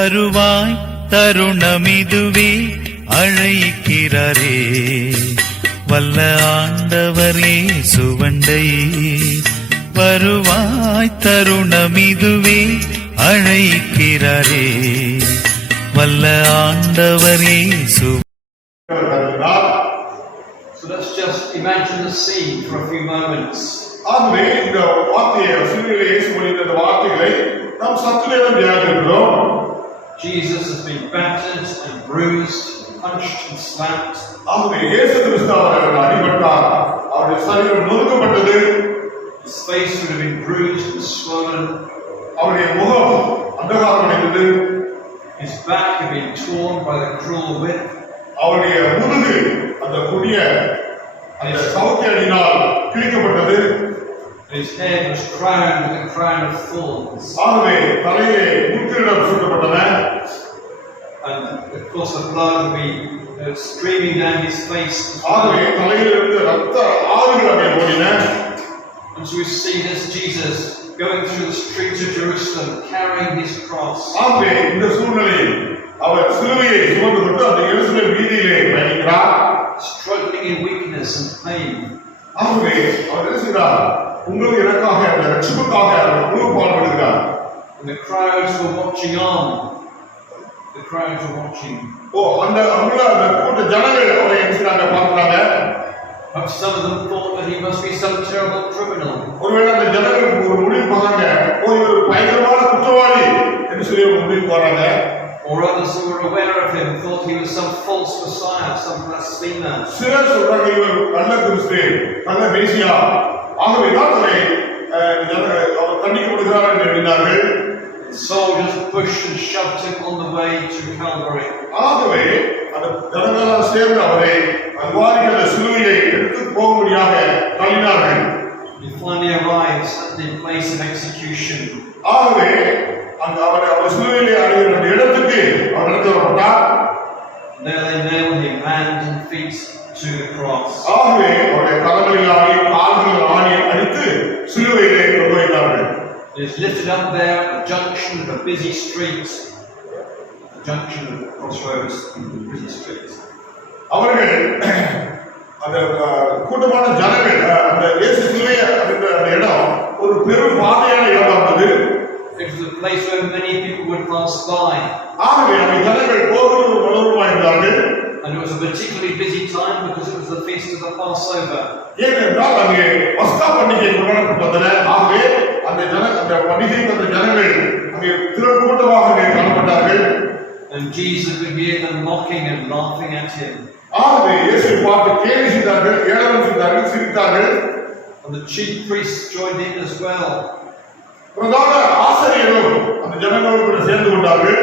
வருவாய் தருணமிதுவே அழைக்கிறாரே வல்ல ஆண்டவர் இயேசுவண்டை வருவாய் தருணமிதுவே அழைக்கிறாரே வல்ல ஆண்டவர் இயேசு. So let's just imagine the scene for a few moments. ஆகவே இந்த வார்த்தையை சிலுவையிலே இயேசு மொழிந்த இந்த வார்த்தைகளை நாம் சற்று நேரம் தியானிக்கிறோம். Jesus has been battered and bruised, punched and slapped. ஆகவே இயேசு கிறிஸ்து அவர் அடிபட்டார், அவருடைய சரீரம் நொறுக்கப்பட்டது. His face would have been bruised and swollen. அவருடைய முகம் அந்தகாரமடைந்தது. His back had been torn by the cruel whip. அவருடைய முதுகு அந்த கொடிய அந்த சவுக்கியடியினால் கிழிக்கப்பட்டது. His head was crowned with a crown of thorns. ஆகவே தலையிலே முட்கிரீடம் சூட்டப்பட்டன. And of course the blood would be streaming down his face. ஆகவே தலையிலிருந்து ரத்த ஆறுகள் அங்கே ஓடின. And so we see this Jesus going through the streets of Jerusalem carrying his cross. ஆகவே இந்த சூழ்நிலையில் அவர் சிலுவையை சுமந்து கொண்டு அந்த எருசலேம் வீதியிலே பயணிக்கிறார். Struggling in weakness and pain. ஆகவே அவர் என்ன செய்கிறார்? உங்களுக்கு எனக்காக அந்த ரட்சிப்புக்காக அவர் முழு பாடுபடுகிறார். And the crowds were watching on. The crowds were watching. அந்த கூட்ட ஜனங்கள் அவரை என்ன செய்றாங்க பார்க்கறாங்க. But some of them thought that he must be some terrible criminal. ஒருவேளை அந்த ஜனங்கள் ஒரு முடிவு பண்ணாங்க, ஒரு பயங்கரமான குற்றவாளி என்று சொல்லி ஒரு முடிவு பண்ணாங்க. Or others who were aware of him thought he was some false messiah, some blasphemer. சிலர் சொல்றாங்க இவர் கள்ள கிறிஸ்து, கள்ள மேசியா. ஆகவே தான் அவரை அவர் தண்டிக்கப்படுகிறார் என்று எண்ணினார்கள். Soldiers pushed and shoved him on the way to Calvary. ஆகவே அந்த ஜனங்களால் சேர்ந்து அவரை அல்வாரிகள் சிலுவையை எடுத்து போகும்படியாக தள்ளினார்கள். He finally arrives at the place of execution. ஆகவே அந்த அவர் சிலுவையிலே அறைகிற அந்த இடத்துக்கு அவர் நடந்து வரப்பட்டார். There they nailed him hand and feet to the cross. ஆகவே அவருடைய கரங்களில் ஆணி கால்களில் ஆணி அடித்து சிலுவையிலே கொண்டு வைத்தார்கள். He is lifted up there at the junction of a busy street. The junction of the crossroads and the busy street. அவர்கள் அந்த கூட்டமான ஜனங்கள் அந்த இயேசு சிலுவை அந்த இடம் ஒரு பெரும் பாதையான இடமானது. It was a place where many people would pass by. ஆகவே அந்த ஜனங்கள் போகிறவர்கள் வளருமா இருந்தார்கள். And it was a particularly busy time because it was the feast of the Passover. ஏனென்றால் அங்கே பஸ்கா பண்டிகை கொண்டாடப்பட்டது. ஆகவே அந்த பண்டிகைக்கு அந்த ஜனங்கள் அங்கே திரள்கூட்டமாக அங்கே காணப்பட்டார்கள். And Jesus would hear them mocking and laughing at him. ஆகவே இயேசுவை பார்த்து கேலி செய்தார்கள், ஏளனம் செய்தார்கள், சிரித்தார்கள். And the chief priests joined in as well. பிரதான ஆசாரியரும் அந்த ஜனங்களோடு கூட சேர்ந்து கொண்டார்கள்.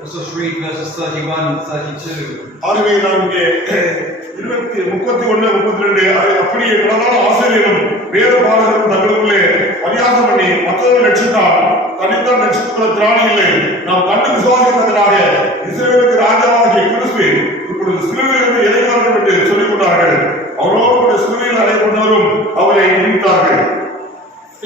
Let's just read verses 31 and 32. ஆகவே நாம் இங்கே 31, 32 அப்படியே பிரதான ஆசாரியரும் வேத பாடகரும் தங்களுக்குள்ளே பரியாசம் பண்ணி மற்றவர்கள் ரட்சித்தார், தனித்தான் ரட்சித்துள்ள திராணி இல்லை, நாம் கண்டு விசுவாசித்ததனாக இஸ்ரவேலுக்கு ராஜாவாகிய கிறிஸ்து இப்பொழுது சிலுவையிலிருந்து இறங்க வேண்டும் என்று சொல்லிக் கொண்டார்கள். அவரோடு கூட சிலுவையில் அறையப்பட்டவரும் அவரை நினைத்தார்கள்.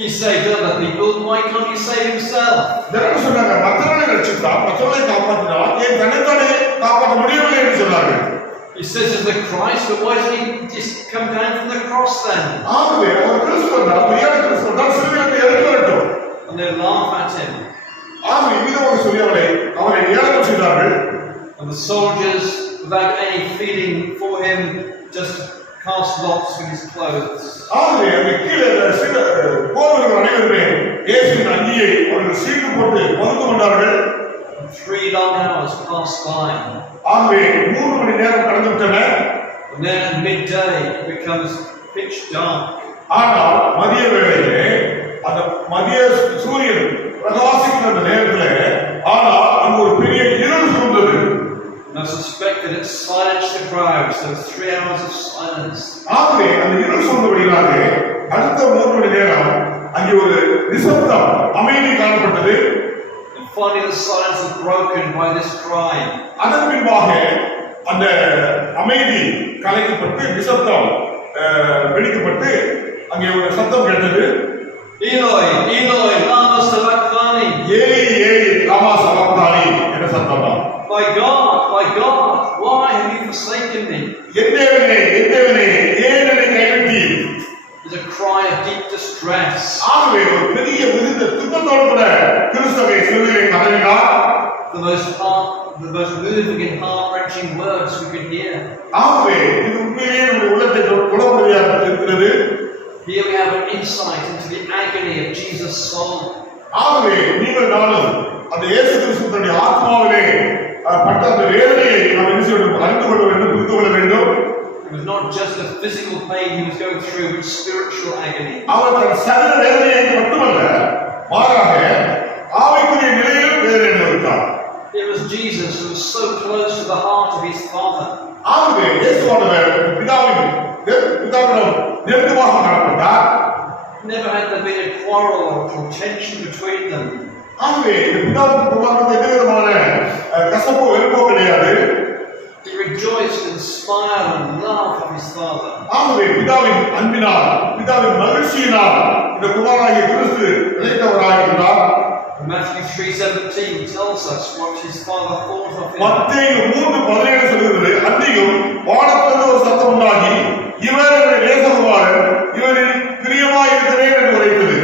He saved other people, why can't he save himself? ஜனங்கள் சொன்னாங்க, மற்றவர்களை ரட்சித்தார், மற்றவர்களை காப்பாற்றினார், ஏன் தன்னைத்தானே காப்பாற்ற முடியவில்லை என்று சொன்னார்கள். He says he's the Christ, but why doesn't he just come down from the cross then? ஆகவே அவர் கிறிஸ்துவன் தான், மெய்யான கிறிஸ்துவன் தான், சிலுவையிலிருந்து இறங்கி வரட்டும். And they laugh at him. ஆகவே இவ்விதமாக சொல்லி அவரை ஏளனம் செய்தார்கள். And the soldiers, without any feeling for him, just cast lots with his clothes. ஆகவே அந்த கீழே போர்கள் அனைவருமே இயேசுவின் அங்கியை அவர்கள் சீட்டு போட்டு பகிர்ந்து கொண்டார்கள். 3 long hours passed by. ஆகவே 3 மணி நேரம் கடந்து விட்டன. And then at midday it becomes pitch dark. ஆனால் மதிய வேளையிலே அந்த மதிய சூரியன் பிரகாசிக்கிற அந்த நேரத்திலே ஆனால் அங்கு ஒரு பெரிய இருள் சூழ்ந்தது. And I suspect that it silenced the crowds. There was 3 hours of silence. ஆகவே அந்த இருள் சூழ்ந்தபடியாலே அடுத்த 3 மணி நேரம் அங்கே ஒரு நிசப்தம், அமைதி காணப்பட்டது. And finally the silence was broken by this cry. அதன் பின்பாக அந்த அமைதி கலைக்கப்பட்டு நிசப்தம் வெடிக்கப்பட்டு அங்கே ஒரு சத்தம் கேட்டது. Eloi, Eloi, lama sabachthani. ஏலி ஏலி லாமா சபக்தானி என்ற My God, why have you forsaken me? என் தேவனே ஏன் என்னை கைவிட்டீர்? There's a cry of deep distress. ஆகவே ஒரு பெரிய மிகுந்த துன்பத்தோடு கூட கிறிஸ்துவை சிலுவையிலே கதறினார். The most moving and heart-wrenching words we could hear. ஆகவே இது உண்மையிலேயே நம்முடைய உள்ளத்தை தொடும்படியாக இருக்கிறது. Here we have an insight into the agony of Jesus' soul. ஆகவே நீங்கள் நானும் அந்த இயேசு கிறிஸ்துவினுடைய ஆத்மாவிலே பட்ட அந்த வேதனையை நாம் என்ன செய்ய வேண்டும்? அறிந்து கொள்ள வேண்டும், புரிந்து கொள்ள வேண்டும். It was not just the physical pain he was going through, but spiritual agony. அவர் தன் சரீர வேதனையை மட்டுமல்ல, மாறாக ஆவிக்குரிய நிலையிலும் வேதனை அனுபவித்தார். It was Jesus who was so close to the heart of his Father. ஆகவே இயேசுவானவர் பிதாவிடம் நெருக்கமாக காணப்பட்டார். Never had there been a quarrel or contention between them. ஆகவே பிதாவுக்கு குமாரனுக்கு எந்த விதமான கசப்போ வெறுப்போ கிடையாது. He rejoiced and smiled and laughed of his Father. ஆகவே பிதாவின் அன்பினால், பிதாவின் மகிழ்ச்சியினால் இந்த குமாரனாகிய கிறிஸ்து இளைத்தவராய் இருந்தார். Matthew 3:17 tells us what his Father thought of him. மத்தேயு 3:17 சொல்கிறது, அன்றியும் வானத்திலிருந்து ஒரு சத்தம் உண்டாகி, இவர் என்னுடைய நேசகுமாரன், இவரில் பிரியமாய் இருக்கிறேன் என்று உரைத்தது.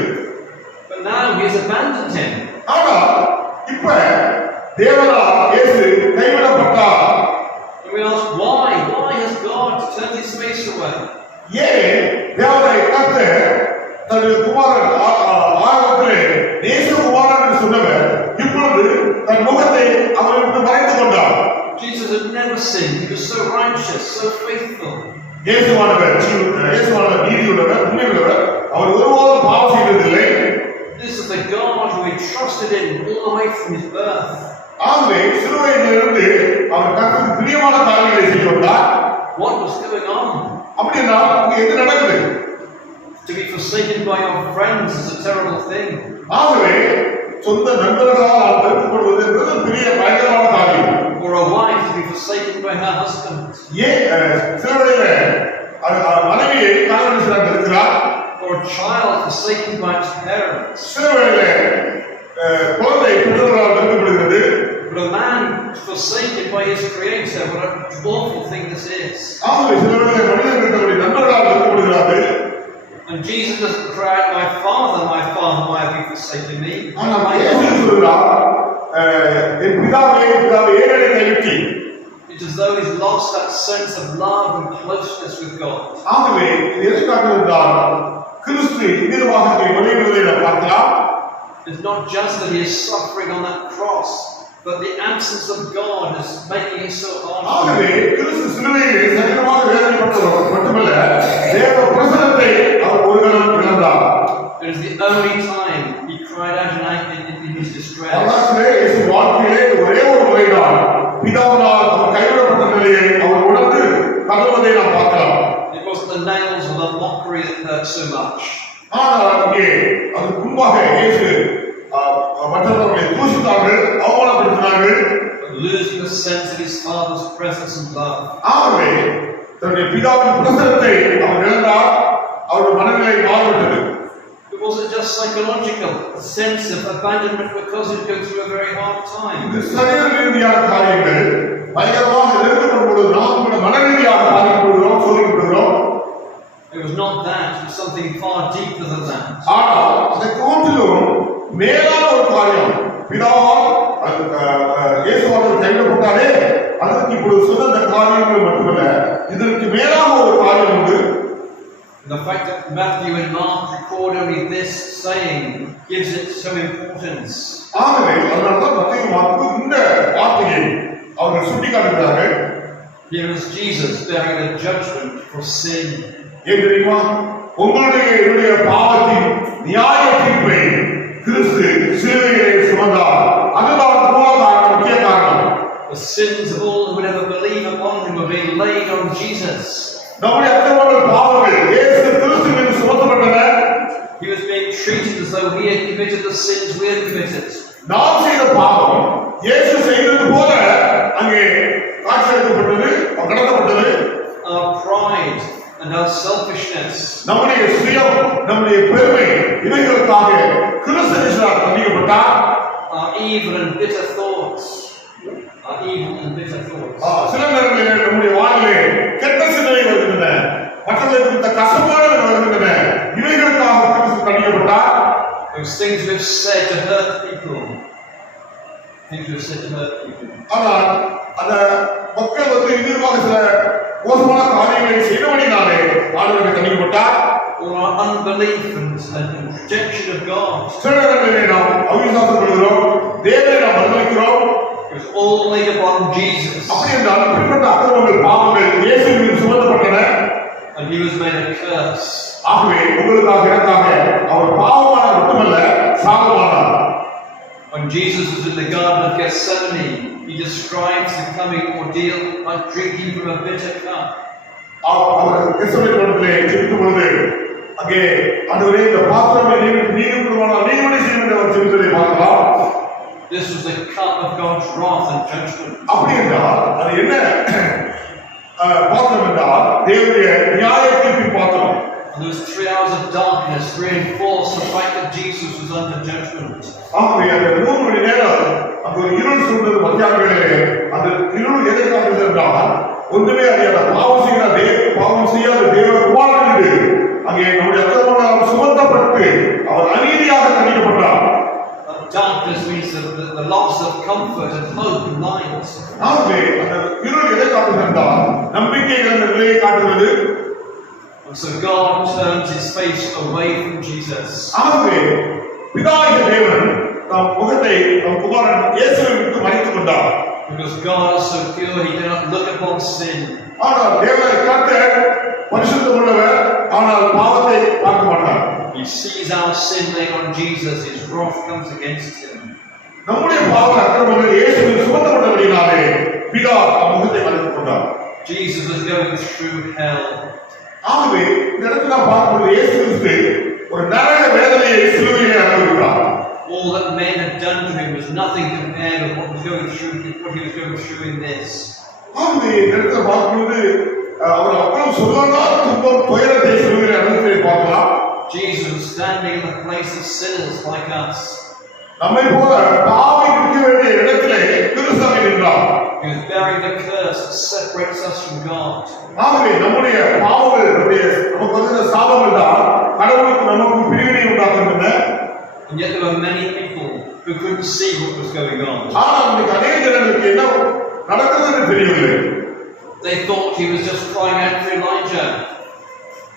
But now he has abandoned him. ஆனால் இப்ப தேவனால் இயேசு கைவிடப்பட்டார். And we ask why? Why has God turned his face away? ஏன் தேவனை கர்த்தர் தன்னுடைய குமாரன் ஆரம்பத்திலே நேசகுமாரன் என்று சொன்னவர் இப்பொழுது தன் முகத்தை அவரை விட்டு மறைத்து கொண்டார். Jesus had never sinned. He was so righteous, so faithful. இயேசுவானவர் நீதியுள்ளவர், உண்மையுள்ளவர். அவர் ஒருபோதும் பாவம் செய்ததில்லை. This is the God who he trusted in all the way from his birth. ஆகவே சிலுவையிலிருந்து அவர் கர்த்தருக்கு பிரியமான காரியங்களை செய்து வந்தார். What was going on? அப்படின்னா இங்க எது நடக்குது? To be forsaken by your friends is a terrible thing. ஆகவே சொந்த நண்பர்களால் வெறுக்கப்படுவது என்பது பெரிய பயங்கரமான காரியம். Or a wife to be forsaken by her husband. சிலருடைய மனைவியை கணவன் இருக்கிறார். Or a child forsaken by its parents. சிலருடைய குழந்தை பெற்றோர்களால் வெறுக்கப்படுகிறது. But a man forsaken by his creator, what an awful thing this is. ஆகவே சிலருடைய மனிதர்கள் தன்னுடைய நண்பர்களால் வெறுக்கப்படுகிறார்கள். And Jesus doesn't cry out, my Father, why have you forsaken me? ஆனால் இயேசு சொல்கிறார், என் பிதாவே ஏன் என்னை கைவிட்டீர்? It's as though he's lost that sense of love and closeness with God. ஆகவே இது எதை காட்டுகிறார்? கிறிஸ்து இவ்விதமாக வெளியிடுவதை நாம் பார்க்கலாம். It's not just that he is suffering on that cross, but the absence of God is making it so hard. ஆகவே கிறிஸ்து சிலுவையிலே சரீரமாக வேதனைப்பட்டவர் மட்டுமல்ல, தேவ பிரசன்னத்தை அவர் ஒரு கணம் இழந்தார். It is the only time he cried out in his distress. வரலாற்றிலே இயேசு வாழ்க்கையிலே ஒரே ஒரு முறைதான் பிதாவினால் அவர் கைவிடப்பட்ட நிலையை அவர் உணர்ந்து கதறுவதை நாம் பார்க்கலாம். It wasn't the nails or the mockery that hurt so much. ஆனால் இங்கே அதுக்கு முன்பாக இயேசு மற்றவர்களை தூஷித்தார்கள், அவமானப்படுத்தினார்கள். Losing the sense of his Father's presence and love. ஆகவே தன்னுடைய பிதாவின் பிரசன்னத்தை அவர் இழந்தார். அவருடைய மனநிலை மாறிவிட்டது. It wasn't just psychological, a sense of abandonment because he'd go through a very hard time. இது சரீர ரீதியான காரியங்கள் பயங்கரமாக நெருக்கப்படும் பொழுது நாம் கூட மன ரீதியாக பாதிக்கப்படுகிறோம், சோதிக்கப்படுகிறோம். It was not that, it was something far deeper than that. ஆனால் அதை காட்டிலும் மேலான ஒரு காரியம், பிதாவால் இயேசுவானவர் கைவிடப்பட்டாரே, அதற்கு இப்பொழுது சொன்ன அந்த காரியங்கள் மட்டுமல்ல, இதற்கு மேலாக ஒரு காரியம் உண்டு. The fact that Matthew and Mark record only this saying gives it some importance. ஆகவே அதனால்தான் மத்தேயு மார்க்கு இந்த வார்த்தையை அவர்கள் சுட்டிக்காட்டுகிறார்கள். Here is Jesus bearing the judgment for sin. ஏன் தெரியுமா? உங்களுடைய பாவத்தின் நியாய தீர்ப்பை கிறிஸ்து சிலுவையிலே சுமந்தார். அதுதான் முக்கிய காரணம். The sins of all who would ever believe upon him were being laid on Jesus. நம்முடைய அத்தனை பாவங்கள் இயேசு கிறிஸ்து மீது சுமத்தப்பட்டன. He was being treated as though he had committed the sins we had committed. நாம் செய்த பாவம் இயேசு செய்தது போல அங்கே காட்சியளிக்கப்பட்டது, கடத்தப்பட்டது. Our pride and our selfishness, நம்முடைய சுயம், நம்முடைய பெருமை இவைகளுக்காக கிறிஸ்துவினால் தண்டிக்கப்பட்டார். our evil and bitter thoughts, சில நேரங்களில் நம்முடைய வாழ்விலே கெட்ட சிந்தனை வருகின்றன, மற்றவர்களை குறித்த கசப்பான வருகின்றன. இவைகளுக்காக கிறிஸ்து தண்டிக்கப்பட்டார். Those things we've said to hurt people. Things we've said to hurt people. ஆனால் அந்த மக்கள் எதிர்பார்க்க சில மோசமான காரியங்களை செய்தவனினாலே ஆண்டவர் தண்டிக்கப்பட்டார். Or our unbelief and rejection of God. சில நேரங்களிலே நாம் அவிசுவாசப்படுகிறோம், தேவனை நாம் மறுதலிக்கிறோம். It was all laid upon Jesus. அப்படி என்றால் இப்படிப்பட்ட அக்கிரமங்கள் பாவங்கள் இயேசுவின் சுமத்தப்பட்டன. And he was made a curse. ஆகவே உங்களுக்காக எனக்காக அவர் பாவமானார் மட்டுமல்ல, சாபமானார். When Jesus was in the Garden of Gethsemane, he describes the coming ordeal like drinking from a bitter cup. அவர் கெத்செமனே தோட்டத்திலே ஜெபிக்கும் பொழுது அங்கே ஆண்டவரே இந்த பாத்திரத்தை நீர் விடுவானால் நீர் செய்ய வேண்டும் என்று ஜெபித்ததை பார்க்கலாம். This was the cup of God's wrath and judgment. அப்படி என்றால் அது என்ன பாத்திரம் என்றால் தேவனுடைய நியாய தீர்ப்பின் பாத்திரம். And those 3 hours of darkness reinforced the fact that Jesus was under judgment. ஆகவே அந்த 3 மணி நேரம் அந்த ஒரு இருள் சூழ்ந்தது மத்தியான வேளையிலே அந்த இருள் எதை காட்டுகிறது என்றால் ஒன்றுமே அறியாத பாவம் செய்யாத தேவகுமாரன் அங்கே நம்முடைய அக்கிரமங்களால் சுமத்தப்பட்டு அவர் அநீதியாக தண்டிக்கப்பட்டார். Darkness means the loss of comfort and hope in lives. ஆகவே அந்த இருள் எதை காட்டுகிறது என்றால் நம்பிக்கை இழந்த நிலையை காட்டுகிறது. And so God turned his face away from Jesus. ஆகவே பிதாவாகிய தேவன் தம் முகத்தை தம் குமாரன் இயேசுவை விட்டு மறைத்துக் கொண்டார். Because God is so pure, he cannot look upon sin. ஆனால் தேவனை கர்த்தர் பரிசுத்தம் உள்ளவர், ஆனால் பாவத்தை பார்க்க மாட்டார். He sees our sin laid on Jesus, his wrath comes against him. நம்முடைய பாவ அக்கிரமங்கள் இயேசுவில் சுமத்தப்பட்டபடியாலே பிதா தம் முகத்தை மறைத்துக் கொண்டார். Jesus was going through hell. ஆகவே இந்த இடத்துல நாம் பார்க்கும்போது இயேசு கிறிஸ்து ஒரு நரக வேதனையை சிலுவையிலே அனுபவித்தார். All that men had done to him was nothing compared with what he was going through in this. ஆகவே இந்த இடத்துல பார்க்கும்போது அவர் அவ்வளவு சொல்லாத துன்பம் துயரத்தை சிலுவையிலே அனுபவித்ததை பார்க்கலாம். Jesus was standing in the place of sinners like us. நம்மை போல பாவி இருக்க வேண்டிய இடத்திலே கிறிஸ்து நின்றார். He was bearing the curse that separates us from God. ஆகவே நம்முடைய பாவங்கள் நமக்கு வந்த சாபங்கள் தான் கடவுளுக்கு நமக்கு பிரிவினை உண்டாக்குகின்றன. And yet there were many people who couldn't see what was going on. ஆனால் இன்னைக்கு அநேக ஜனங்களுக்கு என்ன நடக்குதுன்னு தெரியவில்லை. They thought he was just crying out for Elijah.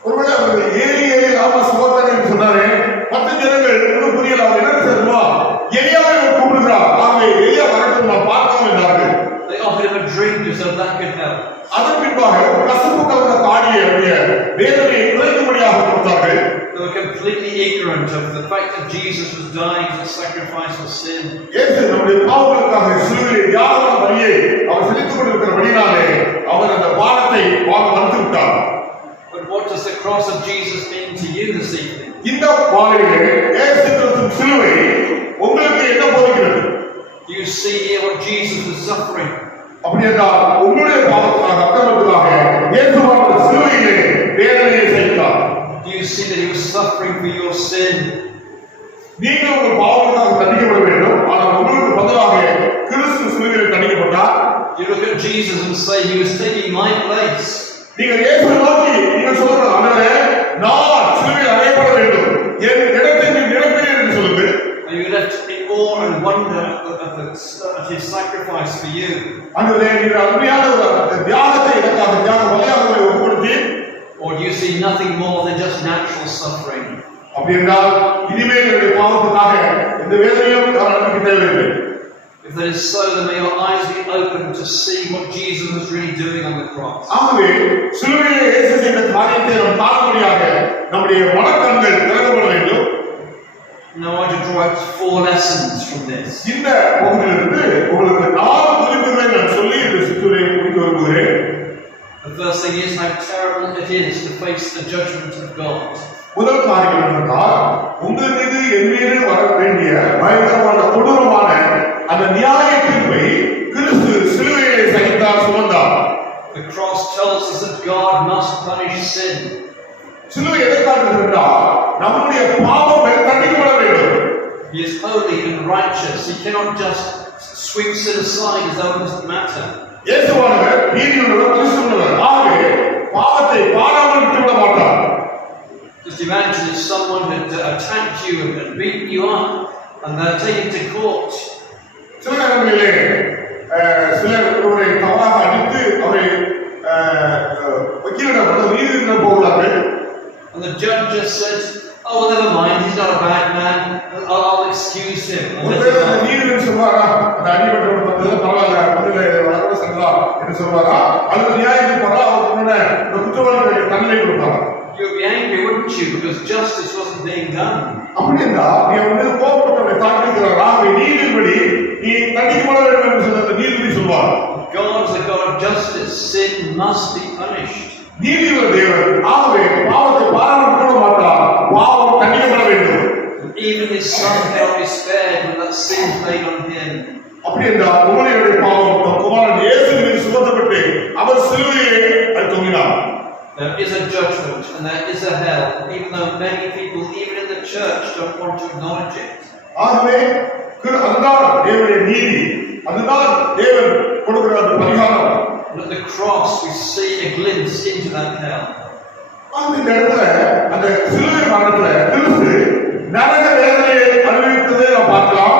ஒருவேளை அவர்கள் ஏறி ராம சுகத்தனை சொன்னாரே, மற்ற ஜனங்கள் ஒன்றும் புரியல. அவர் என்ன செய்யணுமா, எலியாவை கூப்பிடுகிறார். ஆகவே எலியா வரட்டும் நான் பார்க்கலாம் என்றார்கள். They offered him a drink so that could help. அதன் பின்பாக கசப்பு கலந்த காடியை அவருடைய வேதனையை குறைக்கும்படியாக கொடுத்தார்கள். They were completely ignorant of the fact that Jesus was dying as a sacrifice for sin. இயேசு நம்முடைய பாவங்களுக்காக சிலுவையிலே தியாக பலியை அவர் செலுத்திக் கொண்டிருக்கிறபடியாலே அவர் அந்த பாவத்தை வாங்க மறுத்து விட்டார். But what does the cross of Jesus mean to you this evening? இந்த பாதையிலே இயேசு கிறிஸ்துவின் சிலுவை உங்களுக்கு என்ன போதிக்கிறது? Do you see here what Jesus was suffering? அப்படி என்றால் உங்களுடைய பாவத்துக்காக அக்கிரமத்துக்காக இயேசுவானவர் சிலுவையிலே வேதனையை சகித்தார். Do you see that he was suffering for your sin? நீங்கள் உங்கள் பாவத்துக்காக தண்டிக்கப்பட வேண்டும், ஆனால் உங்களுக்கு பதிலாக கிறிஸ்து சிலுவையிலே தண்டிக்கப்பட்டார். You look at Jesus and say he was taking my place. நீங்கள் இயேசுவை நோக்கி நீங்கள் சொல்லுங்கள், ஆண்டவரே நான் சிலுவையில் அறையப்பட வேண்டும், என் இடத்தை நீ நிரப்பினீர் என்று சொல்லுங்கள். And you left me awe and wonder at his sacrifice for you. ஆண்டவரே நீர் அருமையான ஒரு தியாகத்தை எனக்காக தியாக பலியாக ஒப்புக்கொடுத்தி. Or do you see nothing more than just natural suffering? அப்படி என்றால் இனிமேல் என்னுடைய பாவத்துக்காக இந்த வேதனையும் எனக்கு தேவையில்லை. If that is so, then may your eyes be open to see what Jesus was really doing on the cross. ஆகவே சிலுவையிலே இயேசு செய்த காரியத்தை நாம் காணும்படியாக நம்முடைய மனக்கண்கள் திறக்கப்பட வேண்டும். Now I want to draw out 4 lessons from this. இந்த பகுதியிலிருந்து உங்களுக்கு 4 குறிப்புகளை நான் சொல்லி இந்த சிற்றுரையை முடிக்க விரும்புகிறேன். The first thing is how terrible it is to face the judgment of God. முதல் காரியம் என்னவென்றால் உங்கள் மீது என் மீது வர வேண்டிய பயங்கரமான கொடூரமான அந்த நியாய தீர்ப்பை கிறிஸ்து சிலுவையிலே சகித்தார், சுமந்தார். The cross tells us that God must punish sin. சிலுவை எதை காட்டுகிறது என்றால் நம்முடைய பாவங்கள் தண்டிக்கப்பட வேண்டும். He is holy and righteous. He cannot just sweep sin aside as though it doesn't matter. இயேசுவானவர் நீதியுள்ளவர், பரிசுத்தமுள்ளவர். ஆகவே பாவத்தை பாராமல் விட்டுவிட மாட்டார். Just imagine if someone had attacked you and beaten you up and they're taken to court. சில நேரங்களிலே சிலர் ஒருவரை தவறாக அடித்து அவரை வக்கீலிடம் நீதிமன்றம் போகிறார்கள். And the judge just said, "Oh, never mind, he's not a bad man. I'll excuse him." ஒருவேளை அந்த நீதிமன்றம் சொல்வாரா, அந்த அடிபட்டவர் பண்றது பரவாயில்ல, முதல்ல வழக்கு சென்றா என்று சொல்வாரா, அல்லது நியாயத்துக்கு போறா அவருக்கு முன்ன இந்த குற்றவாளிகளுக்கு தண்டனை கொடுப்பாரா? You'd be angry, wouldn't you? Because justice wasn't being done. அப்படின்னா நீ வந்து கோபப்பட்டவரை தாக்கிக்கிறாரா, நீதிபடி நீ தண்டிக்கப்பட வேண்டும் என்று சொன்ன அந்த நீதிபதி சொல்வார். God is a God of justice. Sin must be punished. நீதியுள்ள தேவன். ஆகவே பாவத்தை பாராமல் விட மாட்டார். பாவம் தண்டிக்கப்பட வேண்டும். Even his son cannot be spared when that sin is made on him. அப்படி என்றால் உங்களுடைய பாவம் தம் குமாரன் இயேசுவின் மீது சுமத்தப்பட்டு அவர் சிலுவையிலே அது தொங்கினார். There is a judgment and there is a hell, even though many people, even in the church, don't want to acknowledge it. ஆகவே அதுதான் தேவனுடைய நீதி, அதுதான் தேவன் கொடுக்கிற அந்த பரிகாரம். And at the cross we see a glimpse into that hell. இந்த இடத்துல அந்த சிலுவை மரணத்துல கிறிஸ்து நரக வேதனையை அனுபவித்ததை நாம் பார்க்கலாம்.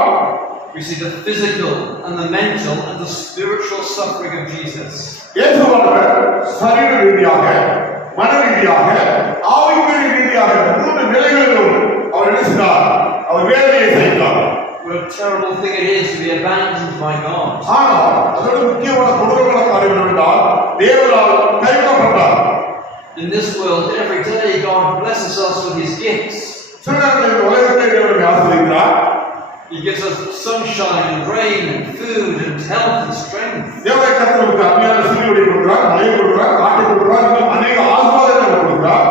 We see the physical and the mental and the spiritual suffering of Jesus. இயேசுவானவர் சரீர ரீதியாக, மன ரீதியாக, ஆவிக்குரிய ரீதியாக மூன்று நிலைகளிலும் அவர் என்ன செய்தார்? அவர் வேதனையை சகித்தார். What a terrible thing it is to be abandoned by God. ஆனால் அதோட முக்கியமான கொடூரமான காரியம் என்னவென்றால் தேவனால் கைவிடப்பட்டார். In this world, every day God blesses us with His gifts. சில நேரங்களில் உலகத்தை தேவன் ஆசீர்வதிக்கிறார். He gives us sunshine and rain and food and health and strength. தேவனை கர்த்தருக்கு அருமையான சூரியனை கொடுக்கிறார், மழையை கொடுக்கிறார், காற்றை கொடுக்கிறார், இன்னும் அநேக ஆசீர்வாதங்களை கொடுக்கிறார்.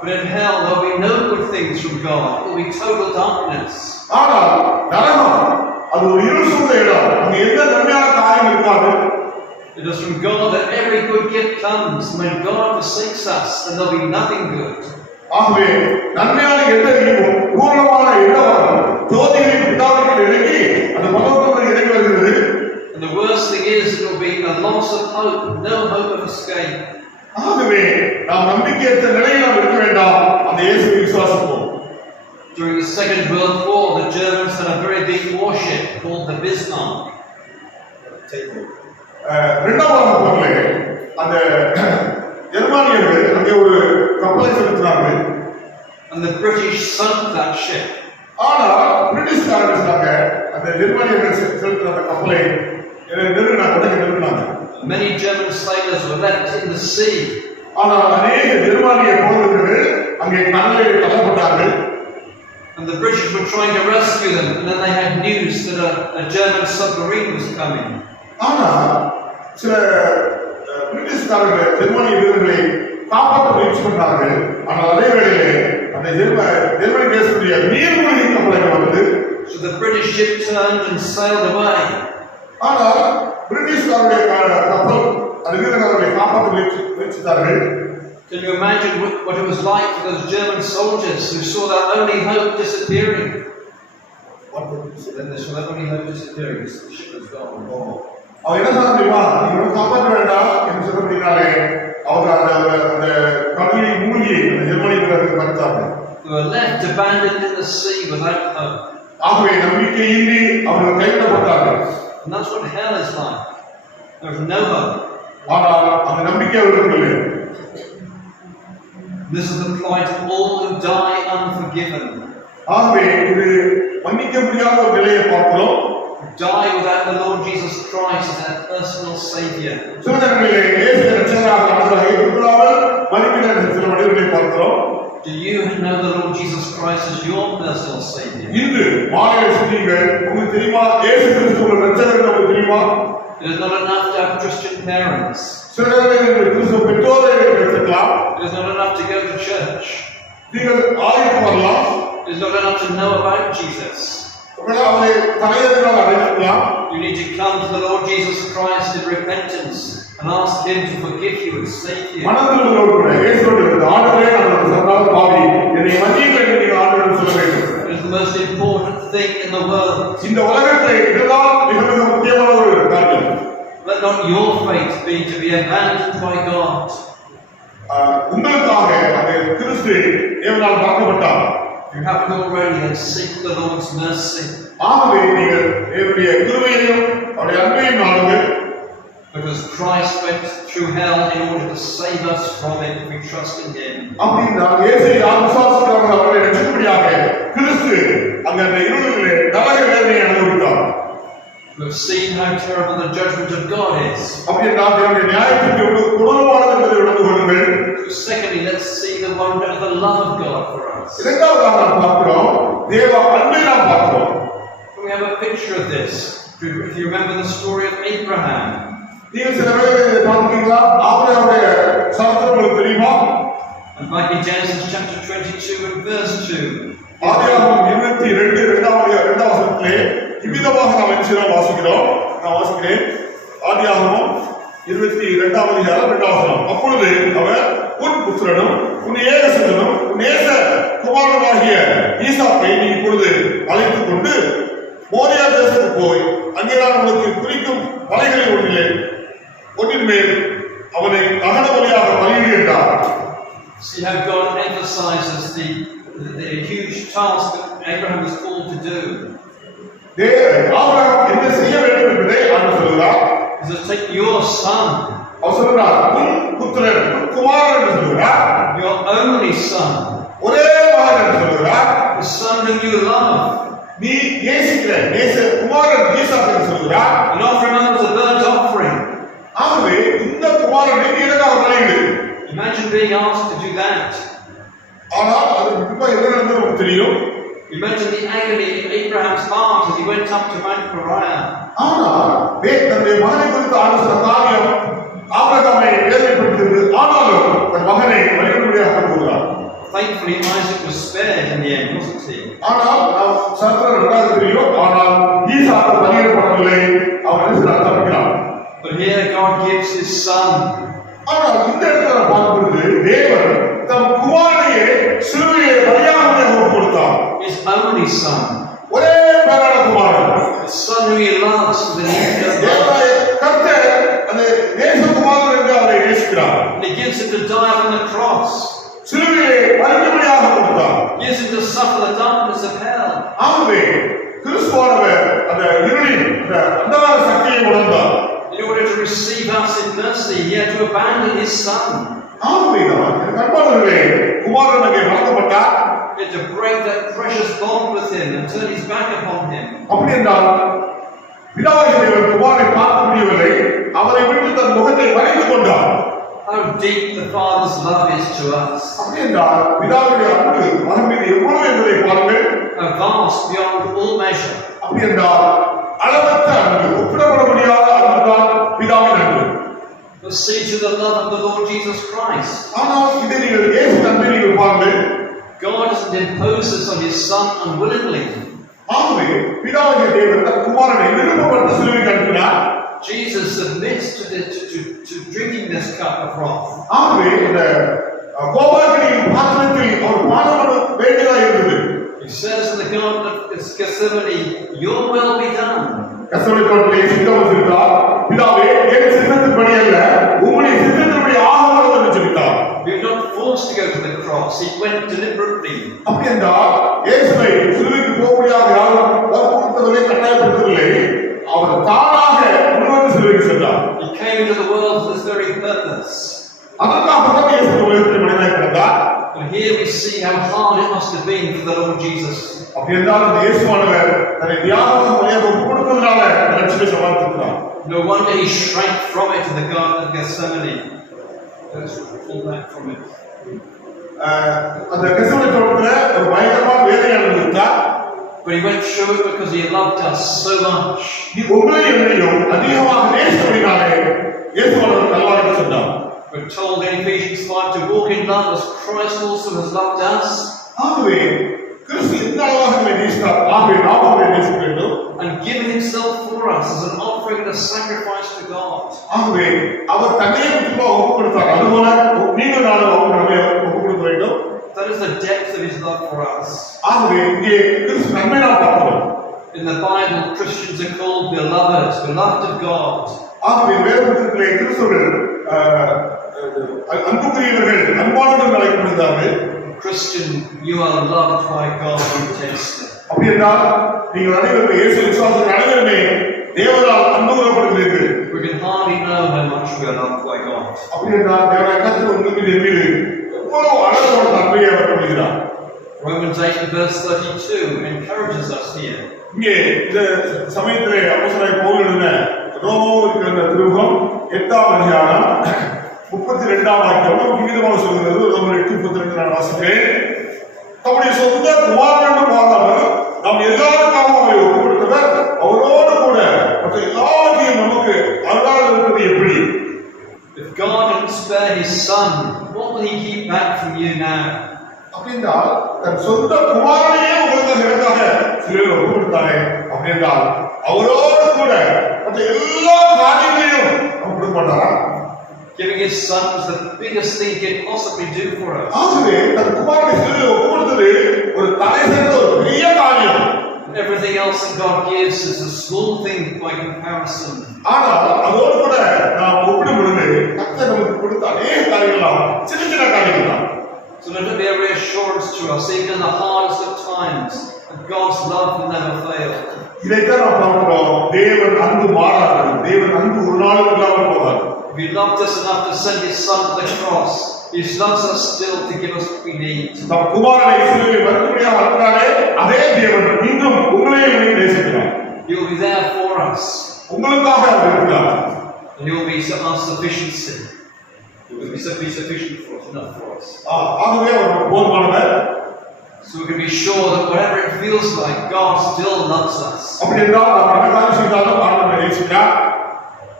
But in hell there'll be no good things from God. It will be total darkness. ஆனால் நரகம் அது ஒரு இருள் சூழ்ந்த இடம். அங்க எந்த நன்மையான காரியம் இருக்காது. It is from God that every good gift comes. When God forsakes us, then there'll be nothing good. ஆகவே நன்மையான எந்த ஈவும் பூர்ணமான எந்த வரம் ஜோதிகளின் பிதாவிற்கு இறங்கி அந்த பரலோகத்தில் இறங்கி வருகிறது. And the worst thing is it will be a loss of hope, no hope of escape. ஆகவே நாம் நம்பிக்கையற்ற நிலையில் நாம் இருக்க வேண்டாம். அந்த இயேசுவை விசுவாசிப்போம். During the Second World War, the Germans had a very big warship called the Bismarck. இரண்டாம் உலகப் போரிலே அந்த ஜெர்மானியர்கள் அங்கே ஒரு கப்பலை செலுத்தினார்கள். And the British sunk that ship. ஆனால் பிரிட்டிஷ்காரர்கள் சொன்னாங்க அந்த ஜெர்மானியர்கள் செலுத்தின அந்த கப்பலை நிறுத்தினாங்க. Many German sailors were left in the sea. ஆனால் அநேக ஜெர்மானிய போர்வீரர்கள் அங்கே கடலில் தள்ளப்பட்டார்கள். And the British were trying to rescue them, and then they had news that a German submarine was coming. ஆனால் சில பிரிட்டிஷ்காரர்கள் ஜெர்மானிய வீரர்களை காப்பாற்ற முயற்சி பண்ணார்கள். ஆனால் அதே வேளையிலே அந்த ஜெர்மனி தேசத்துடைய நீர்மூழ்கி கப்பல் வந்தது. So the British ship turned and sailed away. ஆனால் பிரிட்டிஷ்காரருடைய கப்பல் அந்த வீரர்களை காப்பாற்ற முயற்சித்தார்கள். Can you imagine what it was like for those German soldiers who saw their only hope disappearing? Then they saw their only hope disappearing. The ship was gone. அவ என்ன சொல்ல தெரியுமா? இவனை காப்பாற்ற வேண்டாம் என்று சொல்லப்படினாலே அவங்க அந்த கடலில் மூழ்கி அந்த ஜெர்மனி வீரர்கள் மறித்தார்கள். They were left abandoned in the sea without hope. ஆகவே நம்பிக்கையின்றி அவர்கள் கைவிடப்பட்டார்கள். And that's what hell is like. There's no hope. ஆனால் அந்த நம்பிக்கை அவர்களுக்கு இல்லை. This is the plight of all who die unforgiven. ஆகவே இது மன்னிக்க முடியாத ஒரு நிலையை பார்க்கிறோம். Die without the Lord Jesus Christ as their personal Savior. சில நேரங்களிலே இயேசு ரட்சகராக ஆண்டவராக ஏற்றுக்கொள்ளாமல் மன்னிக்கிற சில மனிதர்களை பார்க்கிறோம். Do you know the Lord Jesus Christ as your personal Savior? இன்று மாலையில் சொன்னீர்கள், உங்களுக்கு தெரியுமா இயேசு கிறிஸ்து உங்கள் ரட்சகர் உங்களுக்கு தெரியுமா? It is not enough to have Christian parents. சில நேரங்களில் கிறிஸ்துவ பெற்றோரை எடுத்துக்கலாம். It is not enough to go to church. நீங்கள் ஆலயத்துக்கு வரலாம். It is not enough to know about Jesus. அவரை தலையத்தினால் அழைக்கலாம். You need to come to the Lord Jesus Christ in repentance and ask Him to forgive you and save you. மனதிலோடு கூட இயேசுவோடு ஆண்டவரே நான் சந்தான பாவி என்னை மன்னியுங்கள் என்று நீங்கள் ஆண்டவரிடம் சொல்ல வேண்டும். It is the most important thing in the world. இந்த உலகத்தில் இதுதான் மிக மிக முக்கியமான ஒரு காரியம். Let let not your fate be to be abandoned by God. உங்களுக்காக அந்த கிறிஸ்து தேவனால் பார்க்கப்பட்டார். If you haven't already, then seek the Lord's mercy. ஆகவே நீங்கள் தேவனுடைய கிருபையையும் அவருடைய அன்பையும் நாடுங்கள். Because Christ went through hell in order to save us from it if we trust in Him. அப்படின்னா இயேசுவை யார் விசுவாசிக்கிறார்களோ அவர்களை ரட்சிக்கும்படியாக கிறிஸ்து அங்க அந்த இருளிலே நரக வேதனையை அனுபவித்தார். We have seen how terrible the judgment of God is. அப்படின்னா தேவனுடைய நியாயத்திற்கு எவ்வளவு கொடூரமானது என்பதை உணர்ந்து கொள்ளுங்கள். Secondly, let's see the wonder of the love of God for us. இரண்டாவதாக நாம் பார்க்கிறோம் தேவ அன்பை நாம் பார்க்கிறோம். We have a picture of this. If you remember the story of Abraham. நீங்கள் சில வேளைகளில் இதை பார்த்தீங்களா? ஆபிரகாமுடைய சரித்திரம் உங்களுக்கு தெரியுமா? And back in Genesis chapter 22 and verse 2. ஆதியாகமம் 22 இரண்டாவது வசனத்திலே இவ்விதமாக நாம் என்ன வாசிக்கிறோம்? நான் வாசிக்கிறேன். ஆதியாகமம் 22வது அதிகாரம் 2வது வசனம். அப்பொழுது அவர் உன் புத்திரனும் உன் ஏகசுதனும் உன் நேச குமாரனாகிய ஈசாக்கை நீ இப்பொழுது அழைத்துக் கொண்டு மோரியா தேசத்துக்கு போய் அங்கே நான் உனக்கு குறிக்கும் மலைகளில் ஒன்றின் மேல் அவனை தகன பலியாக பலியிடு என்றார். See how God emphasizes the huge task that Abraham was called to do. Abraham என்ன செய்ய வேண்டும் என்பதை அவர் சொல்கிறார். He says, take your son. அவர் சொல்கிறார் உன் புத்திரன் உன் குமாரன் என்று சொல்கிறார். Your only son. ஒரே மகன் என்று சொல்கிறார். The son whom you love. நீ நேசிக்கிற நேச குமாரன் ஈசாக்கு என்று சொல்கிறார். And offer him as a burnt offering. ஆகவே இந்த குமாரனை நீ எனக்காக பலியிடு. Imagine being asked to do that. ஆனால் அது ரொம்ப என்ன நடந்தது நமக்கு தெரியும். Imagine the agony in Abraham's heart as he went up to Mount Moriah. ஆனால் தன்னுடைய மகனை குறித்து ஆலோசனை காரியம் ஆபிரகாமை வேதனைப்படுத்தியது. ஆனாலும் தன் மகனை பலியிடும்படியாக போகிறார். Thankfully, Isaac was spared in the end, wasn't he? ஆனால் நாம் சரித்திரம் நன்றாக தெரியும். ஆனால் ஈசாக்கு பலியிடப்படவில்லை. அவன் என்ன தப்பிக்கிறான். But here God gives His son. ஆனால் இந்த இடத்துல பார்க்கும்போது தேவன் தம் குமாரனையே சிலுவையை பலியாக கொடுத்தார். His only son. ஒரே பேரான குமாரன். The son who He loves with an infinite love. கர்த்தர் அந்த நேச குமாரன் என்று அவரை நேசிக்கிறார். And He gives Him to die on the cross. சிலுவையை பலியாக கொடுத்தார். He gives Him to suffer the darkness of hell. ஆகவே கிறிஸ்துவானவர் அந்த இருளின் அந்த அந்தகார சக்தியை உணர்ந்தார். In order to receive us in mercy, He had to abandon His son. ஆகவேதான் கர்த்தருடைய குமாரன் அங்கே வளர்க்கப்பட்டார். He had to break that precious bond with Him and turn His back upon Him. அப்படி என்றால் பிதாவாகிய தேவன் குமாரனை பார்க்க முடியவில்லை. அவரை விட்டு தன் முகத்தை மறைத்துக் கொண்டார். How deep the Father's love is to us. அப்படி என்றால் பிதாவுடைய அன்பு மகன் மீது எவ்வளவு என்பதை பாருங்கள். How vast beyond all measure. அப்படி என்றால் அளவற்ற அன்பு, ஒப்பிடப்பட முடியாத அன்புதான் பிதாவின் அன்பு. But see to the love of the Lord Jesus Christ. ஆனால் இதை நீங்கள் இயேசு அன்பை நீங்கள் பாருங்கள். God doesn't impose this on His Son unwillingly. ஆகவே பிதாவாகிய தேவன் தன் குமாரனை விருப்பப்பட்டு சிலுவைக்கு அனுப்பினார். Jesus submits to drinking this cup of wrath. ஆகவே இந்த கோபாக்கினியின் பாத்திரத்தில் அவர் பானம் வேண்டியதாக இருந்தது. He says in the Garden of Gethsemane, "Your will be done." கர்த்தருடைய தோட்டத்திலே சித்தம் செய்தார். பிதாவே என் சித்தத்தின்படி அல்ல உம்முடைய சித்தத்தின்படி ஆகட்டும் என்று ஜெபித்தார். He was not forced to go to the cross. He went deliberately. அப்படி என்றால் இயேசுவை சிலுவைக்கு போகும்படியாக யாரும் வற்புறுத்தவில்லை, கட்டாயப்படுத்தவில்லை. அவர் தானாக முன்வந்து சிலுவைக்கு சென்றார். He came into the world for this very purpose. அதற்காகத்தான் இயேசு உலகத்தில் மனிதனாய் பிறந்தார். And here we see how hard it must have been for the Lord Jesus. அப்படி என்றால் அந்த இயேசுவானவர் தன்னை தியாகமாக வழியாக ஒப்புக்கொடுத்ததுனால ரட்சிப்பை சம்பாதித்திருக்கிறார். No wonder He shrank from it in the Garden of Gethsemane. Let's pull back from it. அந்த கெத்செமனே தோட்டத்திலே ஒரு பயங்கரமான வேதனை அனுபவித்தார். But He went through it because He loved us so much. உங்களை என்னையும் அதிகமாக நேசித்தபடினாலே இயேசுவானவர் கல்வாரிக்கு சென்றார். We're told in Ephesians 5 to walk in love as Christ also has loved us. ஆகவே கிறிஸ்து எந்த அளவாக நம்மை நேசித்தார், ஆகவே நாம் அவரை நேசிக்க வேண்டும். And given Himself for us as an offering and a sacrifice to God. ஆகவே அவர் தன்னையே முற்றிலுமாக ஒப்புக் கொடுத்தார். அதுபோல நீங்கள் நானும் அவரை ஒப்புக் கொடுக்க வேண்டும். That is the depth of His love for us. ஆகவே இங்கே கிறிஸ்து நன்மை நாம் பார்க்கிறோம். In the Bible, Christians are called beloved, beloved of God. ஆகவே வேதத்திலே கிறிஸ்தவர்கள் அன்புக்குரியவர்கள் அன்பானவர்கள் அழைக்கப்படுகிறார்கள். Christian, you are loved by God intensely. அப்படி என்றால் நீங்கள் அனைவரும் இயேசு விசுவாசத்தில் அனைவருமே தேவனால் அன்பு கூறப்படுகிறீர்கள். We can hardly know how much we are loved by God. அப்படி என்றால் தேவனாய கர்த்தர் உங்களுக்கு மீது எவ்வளவு அழகான அன்பை அவர் கொள்கிறார். Romans 8 verse 32 encourages us here. இங்கே இந்த சமயத்திலே அப்போஸ்தலனாகிய பவுல் எழுதின ரோமருக்கு எழுதின திருமுகம் 8ஆம் அதிகாரம் 32ஆம் வாக்கியம் விகிதமாக சொல்கிறது. ரோமர் 8:32 நான் வாசிக்கிறேன். தம்முடைய சொந்த குமாரனும் பாராமல் நாம் எல்லாருக்காகவும் அவரை ஒப்புக்கொடுத்தவர் அவரோடு கூட மற்ற எல்லாவற்றையும் நமக்கு அருளாக இருப்பது எப்படி? If God didn't spare His Son, what will He keep back from you now? அப்படின்றால் தன் சொந்த குமாரனையே உங்களுக்கு எனக்காக சிலுவையில் ஒப்பு கொடுத்தாரே அப்படின்றால் அவரோடு கூட மற்ற எல்லா காரியங்களையும் அவர் கொடுக்க மாட்டாரா? Giving His Son was the biggest thing He could possibly do for us. ஆகவே தன் குமாரனை சிலுவையில் ஒப்பு கொடுத்தது ஒரு தலை சிறந்த ஒரு பெரிய காரியம். Everything else that God gives is a small thing by comparison. ஆனால் அதோடு கூட நாம் ஒப்பிடும் பொழுது கர்த்தர் நமக்கு கொடுத்த அநேக காரியங்களாம் சின்ன சின்ன காரியங்கள் தான். So let it be a reassurance to us, even in the hardest of times, that God's love will never fail. இதைத்தான் நாம் பார்க்கிறோம். தேவன் அன்பு மாறாது. தேவன் அன்பு ஒரு நாளும் இல்லாமல் போகாது. If He loved us enough to send His Son to the cross, He loves us still to give us what we need. தம் குமாரனை சிலுவையில் மறுபடியாக அனுப்பினாரே அதே தேவன் இன்னும் உங்களையும் என்னையும் நேசிக்கிறார். He will be there for us. உங்களுக்காக அவர் இருக்கிறார். And He will be our sufficiency. He will be sufficient for us, enough for us. ஆகவே அவர் போதுமானவர். So we can be sure that whatever it feels like, God still loves us. அப்படி என்றால் அவர் என்ன காரியம் செய்தாலும் ஆண்டவர் நம்மை நேசிக்கிறார்.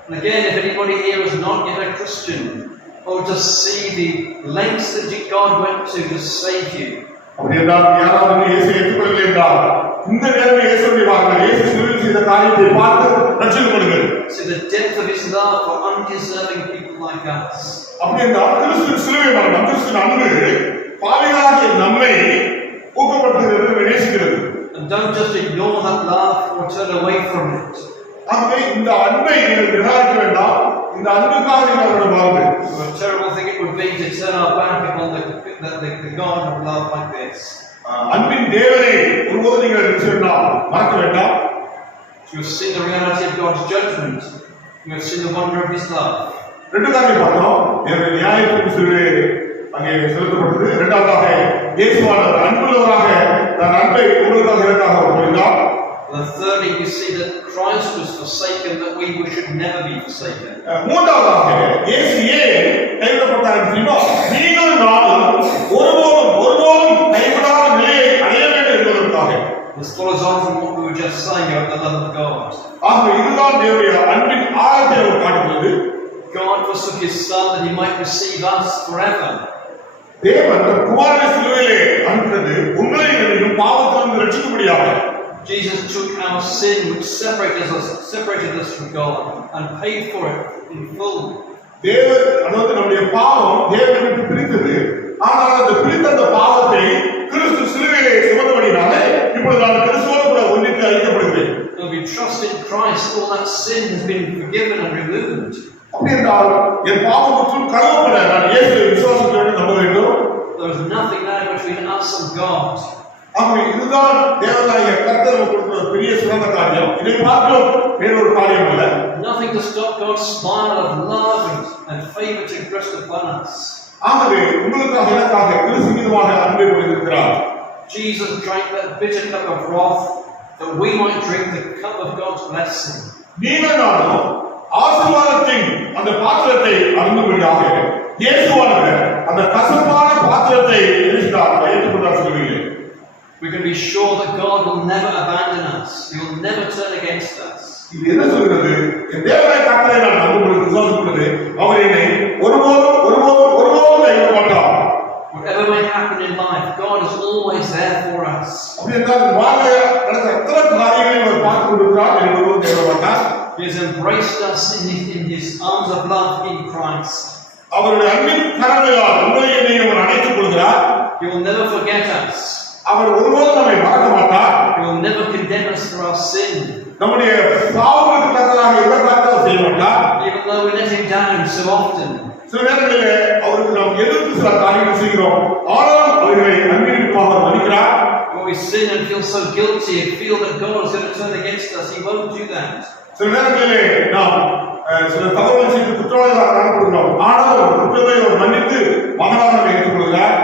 And again, if anybody here is not yet a Christian, or just see the lengths that God went to save you. அப்படி என்றால் யாராவது இயேசு ஏற்றுக்கொள்ளவில்லை என்றால் இந்த நேரம் இயேசுவை வாருங்கள். இயேசு சிலுவையில் செய்த காரியத்தை பார்த்து ரட்சிக்கப்படுங்கள். See the depth of His love for undeserving people like us. அப்படி என்றால் கிறிஸ்துவின் சிலுவை மரணம், கிறிஸ்துவின் அன்பு பாவிகளாகிய நம்மை ஊக்கப்படுத்துகிறது, நேசிக்கிறது. And don't just ignore that love or turn away from it. ஆகவே இந்த அன்பை நீங்கள் நிராகரிக்க வேண்டாம். இந்த அன்புக்காக நீங்கள் அவருடன் வாருங்கள். What a terrible thing it would be to turn our back upon the God of love like this. அன்பின் தேவனை ஒருபோது நீங்கள் மறக்க வேண்டாம். You have seen the reality of God's judgment. You have seen the wonder of His love. ரெண்டு காரியம் பார்த்தோம். தேவனுடைய நியாயத்தின் சிலுவை அங்கே செலுத்தப்பட்டது. இரண்டாவதாக இயேசுவானவர் அன்புள்ளவராக தன் அன்பை உங்களுக்காக எனக்காக புரிந்தார். And thirdly, we see that Christ was forsaken, that we should never be forsaken. மூன்றாவதாக இயேசு ஏன் கைவிடப்பட்டார் தெரியுமா? நீங்கள் நானும் ஒருபோதும் கைவிடாத நிலையை அடைய வேண்டும் என்பதற்காக. This follows on from what we were just saying about the love of God. ஆகவே இதுதான் தேவனுடைய அன்பின் ஆழத்தை அவர் காட்டுகிறது. God forsook His Son that He might receive us forever. தேவன் தன் குமாரனை சிலுவையிலே அனுப்பினது உங்களையும் பாவத்திலிருந்து ரட்சிக்கும்படியாக. Jesus took our sin which separated us from God and paid for it in full. தேவன் அதாவது நம்முடைய பாவம் தேவனை விட்டு பிரித்தது. ஆனால் அந்த பிரித்த அந்த பாவத்தை கிறிஸ்து சிலுவையிலே சுமந்தபடினாலே இப்பொழுது நான் கிறிஸ்துவோடு கூட ஒன்றித்து ஐக்கியப்படுகிறேன். If we trust in Christ, all that sin has been forgiven and removed. அப்படி என்றால் என் பாவம் முற்றும் கழுவப்பட நான் இயேசுவை விசுவாசிக்க வேண்டும், நம்ப வேண்டும். There is nothing now between us and God. ஆகவே இதுதான் தேவனாகிய கர்த்தர் கொடுக்கிற ஒரு பெரிய சிறந்த காரியம். இதை பார்க்கிறோம் வேறொரு காரியம் அல்ல. Nothing to stop God's smile of love and favor to rest upon us. ஆகவே உங்களுக்காக எனக்காக கிறிஸ்து மீதுமாக அன்பை பொழிந்திருக்கிறார். Jesus drank that bitter cup of wrath that we might drink the cup of God's blessing. நீங்கள் நானும் ஆசீர்வாதத்தின் அந்த பாத்திரத்தை அருந்தும்படியாக இயேசுவானவர் அந்த கசப்பான பாத்திரத்தை ஏற்றுக்கொண்டார் சொல்லுவீங்க. We can be sure that God will never abandon us. He will never turn against us. இது என்ன சொல்கிறது? என் தேவனை காத்ததை நான் நம்புகிறது, விசுவாசிக்கிறது. அவர் என்னை ஒருபோதும் கைவிட மாட்டார். Whatever may happen in life, God is always there for us. அப்படி என்றால் வாழ்க்கையில் நடக்கிற எத்தனை காரியங்களை அவர் பார்த்து கொண்டிருக்கிறார் என்பது கைவிட மாட்டார். He has embraced us in His arms of love in Christ. அவருடைய அன்பின் கரங்களால் உங்களை என்னையும் அவர் அணைத்துக் கொள்கிறார். He will never forget us. அவர் ஒருபோதும் நம்மை மறக்க மாட்டார். He will never condemn us for our sin. நம்முடைய பாவங்களுக்கு தக்கதாக எந்த காரியத்தை செய்ய மாட்டார். Even though we let him down so often. சில நேரங்களிலே அவருக்கு நாம் எதிர்த்து சில காரியங்கள் செய்கிறோம், ஆனாலும் அவர்களை அன்பிற்காக மன்னிக்கிறார். When we sin and feel so guilty and feel that God is going to turn against us, he won't do that. சில நேரங்களிலே நாம் சில தவறுகள் செய்து குற்றவாளிகளாக காணப்படுகிறோம், ஆனாலும் குற்றத்தை அவர் மன்னித்து மகனாக ஏற்றுக்கொள்கிறார்.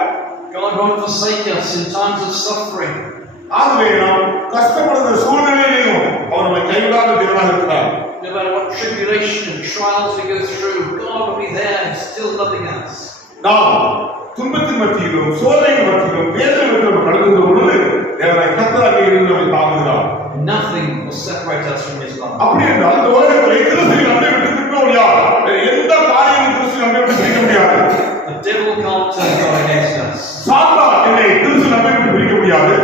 God won't forsake us in times of suffering. ஆகவே நாம் கஷ்டப்படுகிற சூழ்நிலையிலும் அவர் நம்மை கைவிடாத தேவனாக இருக்கிறார். No matter what tribulation and trials we go through, God will be there and still loving us. நாம் துன்பத்தின் மத்தியிலும் சோதனையின் மத்தியிலும் வேதனை மத்தியிலும் கடந்து பொழுது தேவனை கர்த்தராக இருந்து நம்மை தாங்குகிறார். Nothing will separate us from his love. அப்படி என்றால் இந்த உலகத்தில் கிறிஸ்துவை நம்மை விட்டு பிரிக்க முடியாது. எந்த காரியமும் கிறிஸ்துவை நம்மை விட்டு பிரிக்க முடியாது. The devil can't turn God against us. சாத்தான் என்னை கிறிஸ்துவை நம்மை விட்டு பிரிக்க முடியாது.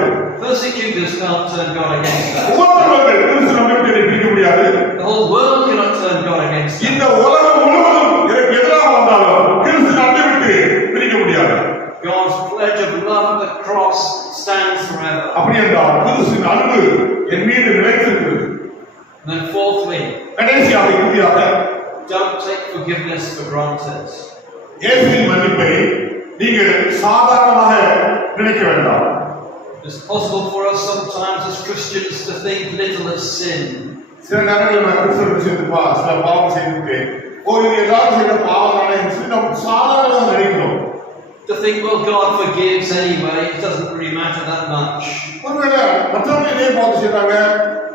Persecutors can't turn God against us. உபத்திரவங்கள் கிறிஸ்துவை நம்மை விட்டு பிரிக்க முடியாது. The whole world cannot turn God against us. இந்த உலகம் முழுவதும் எனக்கு எதிராக வந்தாலும் கிறிஸ்துவை நம்மை விட்டு பிரிக்க முடியாது. God's pledge of love at the cross stands forever. அப்படி என்றால் கிறிஸ்துவின் அன்பு என் மீது நிலைத்திருக்கிறது. And then fourthly, கடைசியாக இறுதியாக don't take forgiveness for granted. இயேசுவின் மன்னிப்பை நீங்கள் சாதாரணமாக நினைக்க வேண்டாம். It's possible for us sometimes as Christians to think little of sin. சில நேரங்களில் நான் கிறிஸ்துவ செய்துப்பா சில பாவம் செய்துட்டு இது எல்லாரும் செய்த பாவம் தானே என்று நாம் சாதாரணமாக நினைக்கிறோம். To think, well, God forgives anyway, it doesn't really matter that much. ஒருவேளை மற்றவங்க இதே பாவம் செய்றாங்க,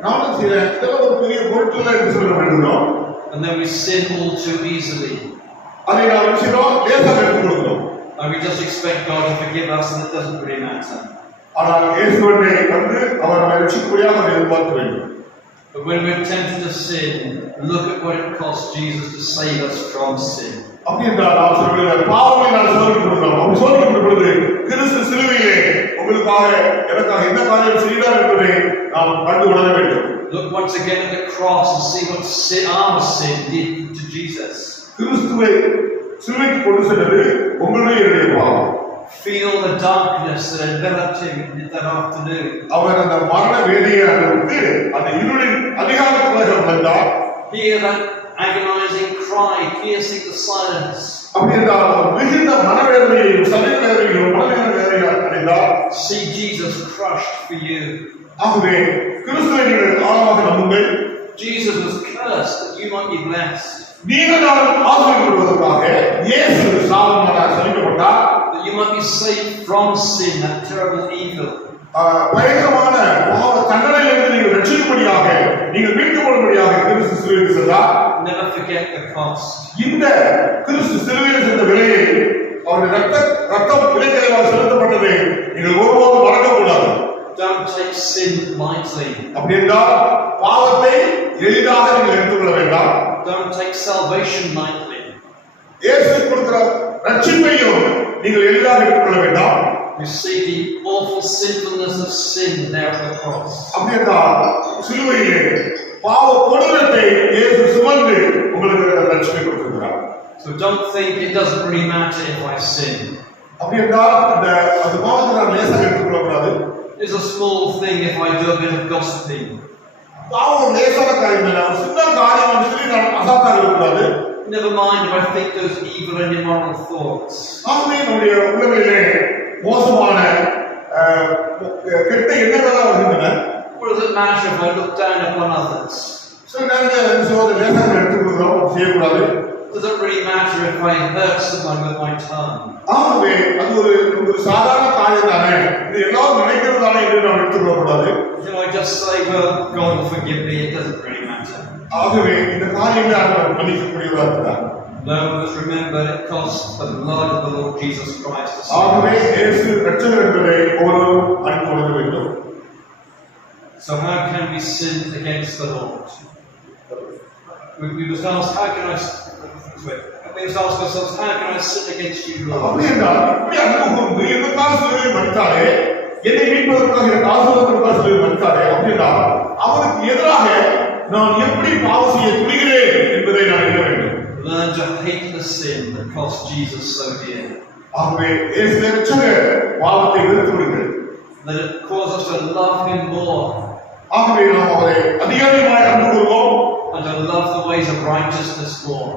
நானும் செய்றேன், இதெல்லாம் ஒரு பெரிய பொருட்டு என்று சொல்ல வேண்டுகிறோம். And then we sin all too easily. அதை நாம் விஷயம் லேசாக எடுத்துக்கொள்கிறோம். And we just expect God to forgive us and it doesn't really matter. ஆனால் இயேசுவை வந்து அவர் நம்மை ரட்சிக்கும்படியாக அவர் எதிர்பார்க்க வேண்டும். But when we're tempted to sin, look at what it cost Jesus to save us from sin. அப்படி என்றால் நாம் சொல்கிற பாவங்களை நாம் சோதிக்கப்படுகிறோம். அப்படி சோதிக்கப்படும் பொழுது கிறிஸ்து சிலுவையிலே உங்களுக்காக எனக்காக என்ன காரியம் செய்தார் என்பதை நாம் கண்டு உணர வேண்டும். Look once again at the cross and see what sin, our sin did to Jesus. கிறிஸ்துவை சிலுவைக்கு கொண்டு சென்றது உங்களுடைய என்னுடைய பாவம். Feel the darkness that enveloped him that afternoon. அவர் அந்த மரண வேதனையை அனுபவித்து அந்த இருளின் அதிகாரத்துக்குள்ளாக வந்தார். Hear that agonizing cry piercing the silence. அப்படி என்றால் மிகுந்த மனவேதனையையும் சரீர வேதனையையும் மனவேதனை வேதனையும் அடைந்தார். See Jesus crushed for you. ஆகவே கிறிஸ்துவை நீங்கள் ஆழமாக நம்புங்கள். Jesus was cursed that you might be blessed. நீங்கள் நானும் ஆசீர்வதிக்கப்படுவதற்காக இயேசு சாபமாக சலிக்கப்பட்டார். That you might be saved from sin, that terrible evil. பயங்கரமான பாவ தண்டனையிலிருந்து நீங்கள் ரட்சிக்கும்படியாக நீங்கள் மீட்கப்படும்படியாக கிறிஸ்து சிலுவைக்கு சென்றார். Never forget the cost. இந்த கிறிஸ்து சிலுவையில் சென்ற விலையை அவருடைய ரத்தம் விலைக்கரையாக செலுத்தப்பட்டதை நீங்கள் ஒருபோதும் மறக்கக்கூடாது. Don't take sin lightly. அப்படி என்றால் பாவத்தை எளிதாக நீங்கள் எடுத்துக்கொள்ள வேண்டாம். Don't take salvation lightly. இயேசு கொடுக்கிற ரட்சிப்பையும் நீங்கள் எளிதாக எடுத்துக்கொள்ள வேண்டாம். You see the awful sinfulness of sin there at the cross. அப்படி என்றால் சிலுவையிலே பாவ கொடூரத்தை இயேசு சுமந்து உங்களுக்கு ரட்சிப்பை கொடுத்திருக்கிறார். So don't think it doesn't really matter if I sin. அப்படி என்றால் அந்த பாவத்தை நான் லேசாக எடுத்துக்கொள்ள கூடாது. It's a small thing if I do a bit of gossiping. பாவம் லேசான காரியம் இல்லை, சின்ன காரியம் சொல்லி நான் அசால்ட்டாக இருக்கக்கூடாது. Never mind if I think those evil and immoral thoughts. ஆகவே நம்முடைய உள்ளங்களிலே மோசமான கெட்ட எண்ணங்கள் வருகின்றன. What does it matter if I look down upon others? சில நேரங்களில் சோதனை லேசாக எடுத்துக்கொள்கிறோம், செய்யக்கூடாது. Does it really matter if I hurt someone with my tongue? ஆகவே அது ஒரு சாதாரண காரியம் தானே, இது எல்லாரும் நினைக்கிறது தானே என்று நாம் எடுத்துக்கொள்ளக்கூடாது. I just say, well, God will forgive me, it doesn't really matter. ஆகவே இந்த காரியங்களை அவர் மன்னிக்கக்கூடியவராக இருக்கிறார். No, but remember, it cost the blood of the Lord Jesus Christ to ஆகவே save us. இயேசு இரட்சகர் என்பதை ஒவ்வொருவரும் அறிந்து கொள்ள வேண்டும். So how can we sin against the Lord? We must ask, how can I? We must ask ourselves, how can I sin against you, Lord? அப்படி என்றால் இப்படி அன்பு கூர்ந்து எனக்காக சிலுவையை மறித்தாரே, என்னை மீட்பதற்காக எனக்கு ஆசீர்வாதத்திற்காக சிலுவையை மறித்தாரே, அப்படி என்றால் அவருக்கு எதிராக நான் எப்படி பாவம் செய்ய துணிகிறேன் என்பதை நான் எண்ண வேண்டும். Learn to hate the sin that cost Jesus so dear. ஆகவே இயேசு இரட்சகர் பாவத்தை வெறுத்து விடுங்கள். Let it cause us to love Him more. ஆகவே நாம் அவரை அதிகமாய் அன்பு கூர்வோம். and to love the ways of righteousness more.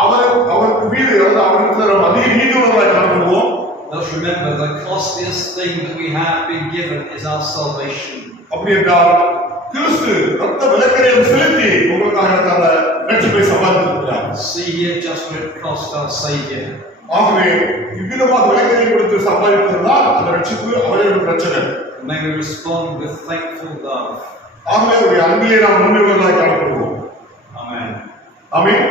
அவருக்கு மீது அவருக்கு நாம் அதிக நீதியுள்ளவர்களாய் காணப்படுவோம். Let's remember the costliest thing that we have been given is our salvation. அப்படி என்றால் கிறிஸ்து ரத்த விலைக்கரையும் செலுத்தி உங்களுக்காக எனக்காக ரட்சிப்பை சம்பாதித்திருக்கிறார். See here just what it cost our Savior. ஆகவே இவ்விதமாக விலைக்கரை கொடுத்து சம்பாதித்ததுதான் அந்த ரட்சிப்பு அவர்களுடைய ரட்சகர். May we respond with thankful love. ஆகவே அவருடைய அன்பிலே நாம் முன்னிலைகளாய் காணப்படுவோம். Amen. ஆமென்.